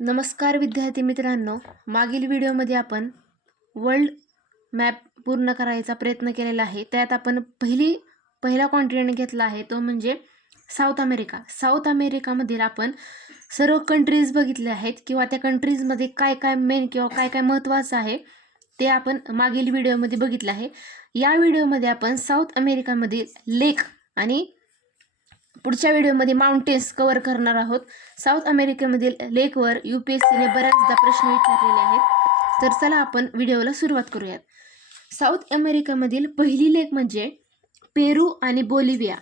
नमस्कार विद्यार्थी मित्रांनो, मागील व्हिडिओमध्ये आपण वर्ल्ड मॅप पूर्ण करायचा प्रयत्न केलेला आहे. त्यात आपण पहिला कॉन्टिनेंट घेतला आहे, तो म्हणजे साऊथ अमेरिका. साऊथ अमेरिकामधील आपण सर्व कंट्रीज बघितले आहेत किंवा त्या कंट्रीजमध्ये काय काय मेन किंवा काय काय महत्त्वाचं आहे ते आपण मागील व्हिडिओमध्ये बघितलं आहे. या व्हिडिओमध्ये आपण साऊथ अमेरिकामधील लेक आणि पुढच्या व्हिडिओमध्ये माउंटेन्स कव्हर करणार आहोत. साऊथ अमेरिकेमधील लेकवर UPSCने बऱ्याचदा प्रश्न विचारलेले आहेत. तर चला आपण व्हिडिओला सुरुवात करूयात. साऊथ अमेरिकेमधील पहिली लेक म्हणजे पेरू आणि बोलिव्हिया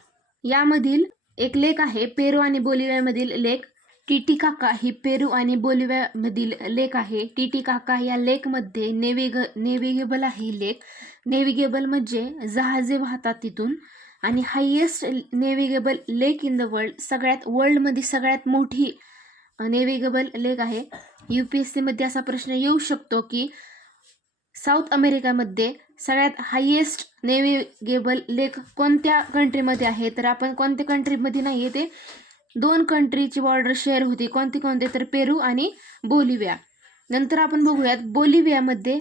यामधील एक लेक आहे. पेरू आणि बोलिव्हियामधील लेक टिटिकाका ही पेरू आणि बोलिव्हियामधील लेक आहे. टिटिकाका या लेकमध्ये नेव्हिगेबल आहे. लेक नेव्हिगेबल म्हणजे जहाजे वाहतात तिथून, आणि highest navigable lake in the वर्ल्डमध्ये सगळ्यात मोठी नेव्हिगेबल लेक आहे. UPSCमध्ये असा प्रश्न येऊ शकतो की साऊथ अमेरिकामध्ये सगळ्यात हायेस्ट नेव्हिगेबल लेक कोणत्या कंट्रीमध्ये आहे. तर आपण कोणत्या कंट्रीमध्ये नाही आहे, ते दोन कंट्रीची बॉर्डर शेअर होती. कोणते तर पेरू आणि बोलिव्हिया. नंतर आपण बघूयात बोलिव्हियामध्ये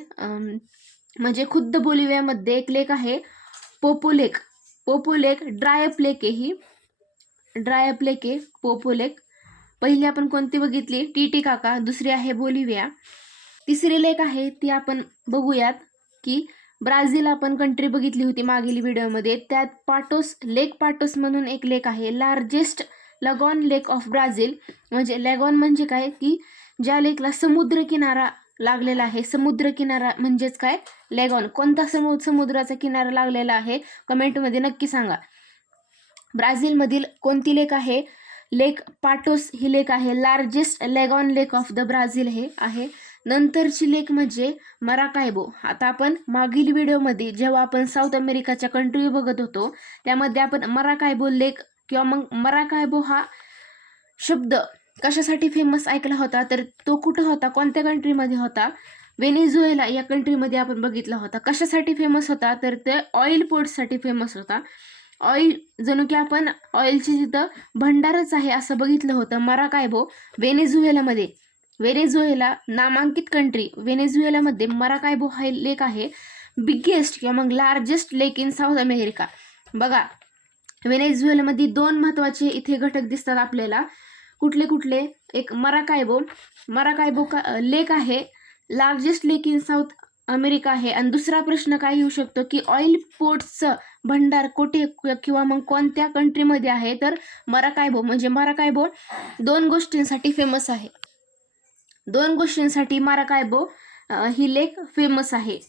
म्हणजे खुद्द बोलिव्हियामध्ये एक लेक आहे, पोपो लेक. पोपो लेक ड्रायअप लेक आहे. ही ड्रायअप लेक आहे पोपो लेक. पहिली आपण कोणती बघितली, टिटिकाका. दुसरी आहे बोलिव्हिया. तिसरी लेक आहे ती आपण बघूयात की ब्राझील आपण कंट्री बघितली होती मागील व्हिडिओमध्ये. त्यात लेक पाटोस म्हणून एक लेक आहे. Largest lagoon lake of Brazil. म्हणजे लगॉन म्हणजे काय की ज्या लेकला समुद्र किनारा लागलेला आहे. समुद्र किनारा म्हणजेच काय, लेगॉन. कोणता समुद्राचा किनारा लागलेला आहे कमेंटमध्ये नक्की सांगा. ब्राझीलमधील कोणती लेक आहे, लेक पाटोस ही लेक आहे. Largest lagoon lake of the Brazil हे आहे. नंतरची लेक म्हणजे मराकायबो. आता आपण मागील व्हिडिओमध्ये जेव्हा आपण साऊथ अमेरिकाच्या कंट्री बघत होतो त्यामध्ये आपण मराकायबो लेक किंवा मग मराकायबो हा शब्द कशासाठी फेमस ऐकला होता, तर तो कुठं होता, कोणत्या कंट्रीमध्ये होता, व्हेनेझुएला या कंट्रीमध्ये आपण बघितला होता. कशासाठी फेमस होता, तर ते ऑइल पोर्टसाठी फेमस होता. ऑइल जणू की आपण ऑइलची तिथं भंडारच आहे असं बघितलं होतं. मराकायबो व्हेनेझुएलामध्ये, व्हेनेझुएला नामांकित कंट्री व्हेनेझुएलामध्ये मराकायबो हा लेक आहे. बिगेस्ट किंवा मग largest lake in south America. बघा, व्हेनेझुएलामध्ये दोन महत्त्वाचे इथे घटक दिसतात आपल्याला. कुठले, एक मराकायबो लेक आहे, largest lake in south America आहे. आणि दुसरा प्रश्न काय येऊ शकतो की ऑइल पोर्ट्सचं भंडार कुठे किंवा मग कोणत्या कंट्रीमध्ये आहे, तर मराकायबो. म्हणजे मराकायबो दोन गोष्टींसाठी फेमस आहे. दोन गोष्टींसाठी मराकायबो ही लेक फेमस आहे.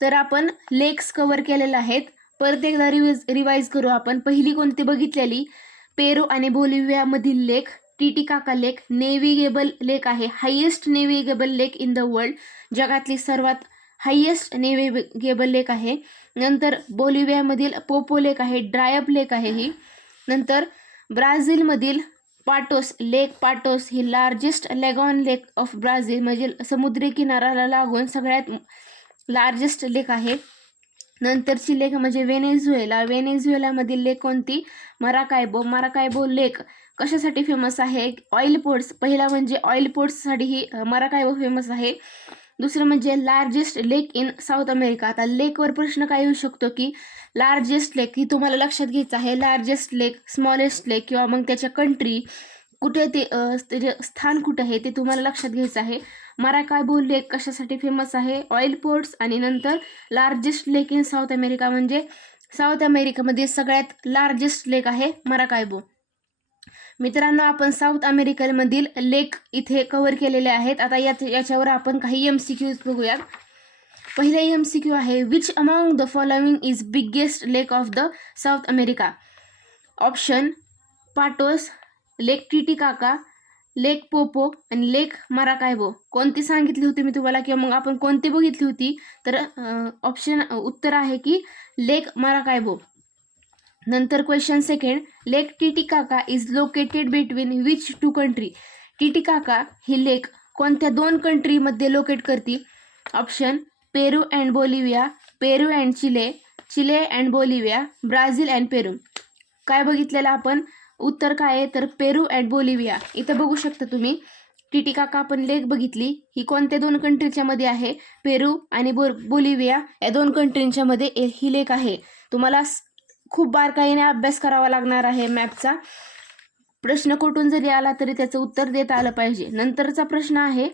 तर आपण लेक्स कव्हर केलेले आहेत. परत एकदा रिवाइज करू आपण. पहिली कोणती बघितलेली, पेरू आणि बोलिव्हियामधील लेक टिटिकाका लेक नेव्हिगेबल लेक आहे. Highest navigable lake in the world, जगातली सर्वात हायेस्ट नेव्हिगेबल लेक आहे. नंतर बोलिव्हियामधील पोपो लेक आहे, ड्रायअप लेक आहे ही. नंतर ब्राझीलमधील लेक पाटोस ही largest lagoon lake of Brazil, म्हणजे समुद्री किनाऱ्याला लागून सगळ्यात लार्जेस्ट लेक आहे. नंतरची लेक म्हणजे व्हेनेझुएलामधील लेक कोणती, मराकायबो लेक कशासाठी फेमस आहे, ऑइल पोर्ट्स. पहिला म्हणजे ऑइल पोर्ट्ससाठी ही मराकायबो फेमस आहे. दुसरं म्हणजे largest lake in south America. आता लेकवर प्रश्न काय येऊ शकतो की लार्जेस्ट लेक ही तुम्हाला लक्षात घ्यायचं आहे. लार्जेस्ट लेक, स्मॉलेस्ट लेक किंवा मग त्याच्या कंट्री कुठे, त्याचे स्थान कुठे आहे ते तुम्हाला लक्षात घ्यायचं आहे. मराकायबो लेक कशासाठी फेमस आहे, ऑइल पोर्ट्स. आणि नंतर largest lake in south America म्हणजे साऊथ अमेरिकामध्ये सगळ्यात लार्जेस्ट लेक आहे मराकायबो. मित्रांनो, आपण साऊथ अमेरिकेमधील लेक इथे कव्हर केलेले आहेत. आता याच्यावर आपण काही MCQs बघूयात. पहिला MCQ आहे, which among the following is biggest lake of the South America. Option Patos, lake Titicaca, lake Poopo आणि लेक मराकायबो. कोणती सांगितली होती मी तुम्हाला किंवा मग आपण कोणती बघितली होती, तर उत्तर आहे की लेक मराकायबो. नंतर question second, lake Titicaca is located between which two country. Titicaca ही लेक कोणत्या दोन कंट्रीमध्ये लोकेट करते. Option Peru and Bolivia, Peru and Chile, Chile and Bolivia, Brazil and Peru. काय बघितलेलं आपण, उत्तर काय आहे तर पेरू अँड बोलिव्हिया. इथं बघू शकता तुम्ही टिटिकाका आपण लेक बघितली, ही कोणत्या 2 कंट्रीच्या मध्ये आहे? पेरू आणि बोलिव्हिया या 2 कंट्रींच्या मध्ये ही लेक आहे. तुम्हाला खूप बारकाईने अभ्यास करावा लागणार आहे मॅपचा. प्रश्न कुठून जरी आला तरी त्याचं उत्तर देता आलं पाहिजे. नंतरचा प्रश्न आहे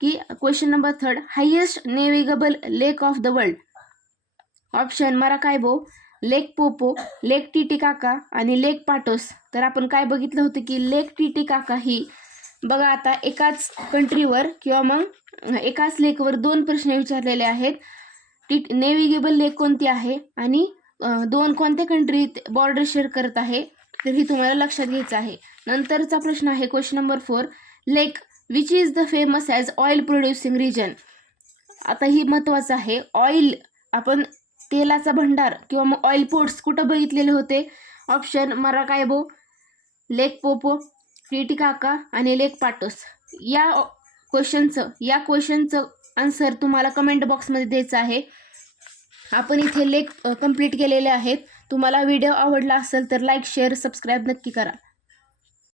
की question number 3, highest navigable lake of the world. Option Maracaibo, lake Poopo, lake Titicaca आणि लेक पाटोस. तर आपण काय बघितलं होतं की लेक टिटिकाका ही बघा आता एकाच कंट्रीवर किंवा मग एकाच लेकवर 2 प्रश्न विचारलेले आहेत. नेव्हिगेबल लेक कोणती आहे आणि 2 कोणत्या कंट्रीत बॉर्डर शेअर करत आहे, तर ही तुम्हाला लक्षात घ्यायचं आहे. नंतरचा प्रश्न आहे question number 4, lake which is the famous as oil producing region. आता ही महत्त्वाचं आहे. ऑइल, आपण तेलाचा भंडार किंवा मग ऑइल पोर्ट्स कुठं बघितलेले होते? Option Maracaibo, lake Poopó, Titicaca आणि लेक पाटोस. या क्वेश्चनचं आन्सर तुम्हाला कमेंट बॉक्समध्ये द्यायचं आहे. आपण इथे लेक कंप्लीट केलेले आहेत. तुम्हाला व्हिडिओ आवडला असेल तर लाईक, शेअर, सबस्क्राईब नक्की करा.